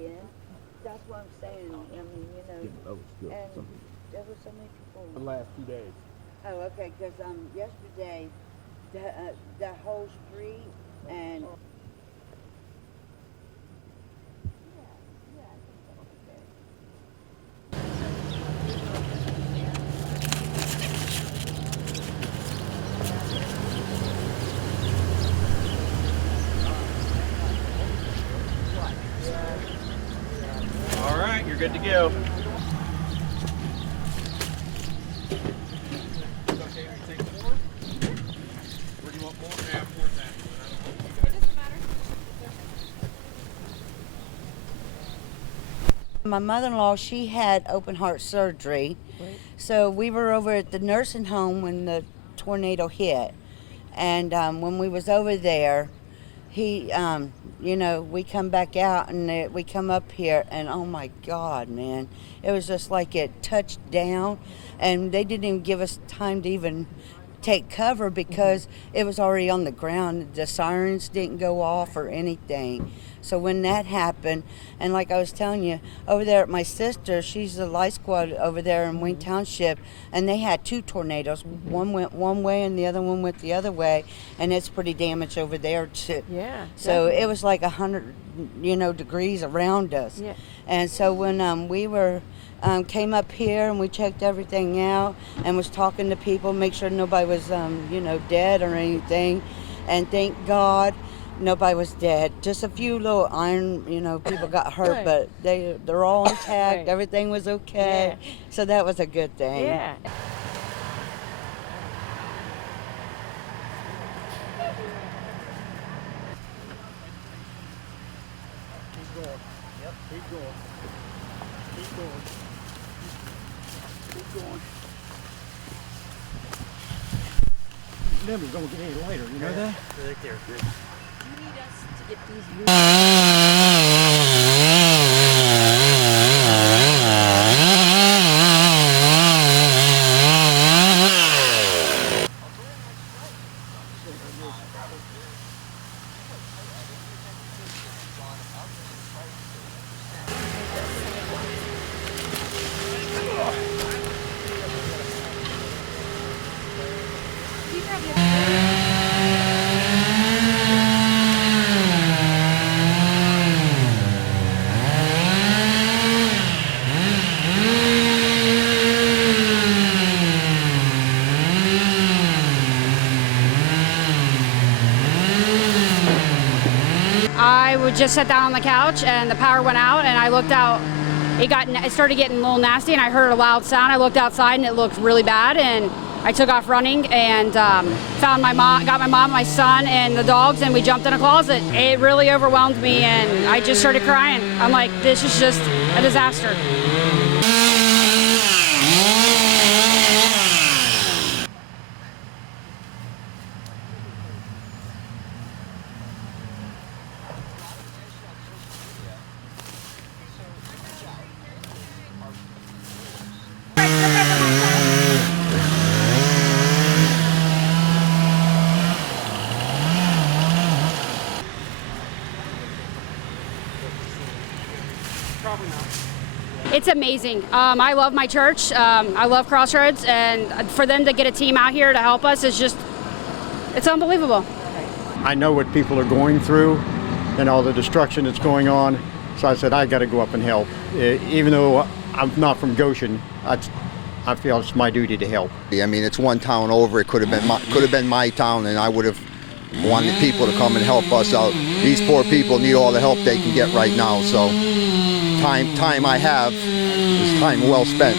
again. That's what I'm saying. I mean, you know, that was good. and there were so many people. The last 2 days. Oh, okay, because yesterday, the whole street and. All right, you're good to go. My mother-in-law, she had open heart surgery, so we were over at the nursing home when the tornado hit, and when we was over there, he, you know, we come back out and we come up here, and oh my God, man, it was just like it touched down, and they didn't even give us time to even take cover because it was already on the ground. The sirens didn't go off or anything. So when that happened, and like I was telling you, over there at my sister, she's the life squad over there in Wayne Township, and they had 2 tornadoes. One went one way and the other one went the other way, and it's pretty damaged over there too. Yeah. So it was like 100, you know, degrees around us. Yeah. And so when we were came up here and we checked everything out and was talking to people, make sure nobody was, you know, dead or anything. And thank God nobody was dead. Just a few little iron, you know, people got hurt, Right. but they're all intact. Right. Everything was okay. Yeah. So that was a good thing. Yeah. Keep going. Yep. Keep going. Keep going. Keep going. It's never gonna get any lighter, you know that? Right there. Good. You need us to get these I would just sit down on the couch and the power went out and I looked out. It started getting a little nasty and I heard a loud sound. I looked outside and it looked really bad and I took off running and found my mom, got my mom, my son, and the dogs, and we jumped in a closet. It really overwhelmed me and I just started crying. I'm like, this is just a disaster. Probably not. It's amazing. I love my church. I love Crossroads, and for them to get a team out here to help us is just, it's unbelievable. I know what people are going through and all the destruction that's going on, so I said I got to go up and help. Even though I'm not from Goshen, I feel it's my duty to help. I mean, it's one town over. It could have been my town, and I would have wanted people to come and help us out. These poor people need all the help they can get right now. So time I have is time well spent.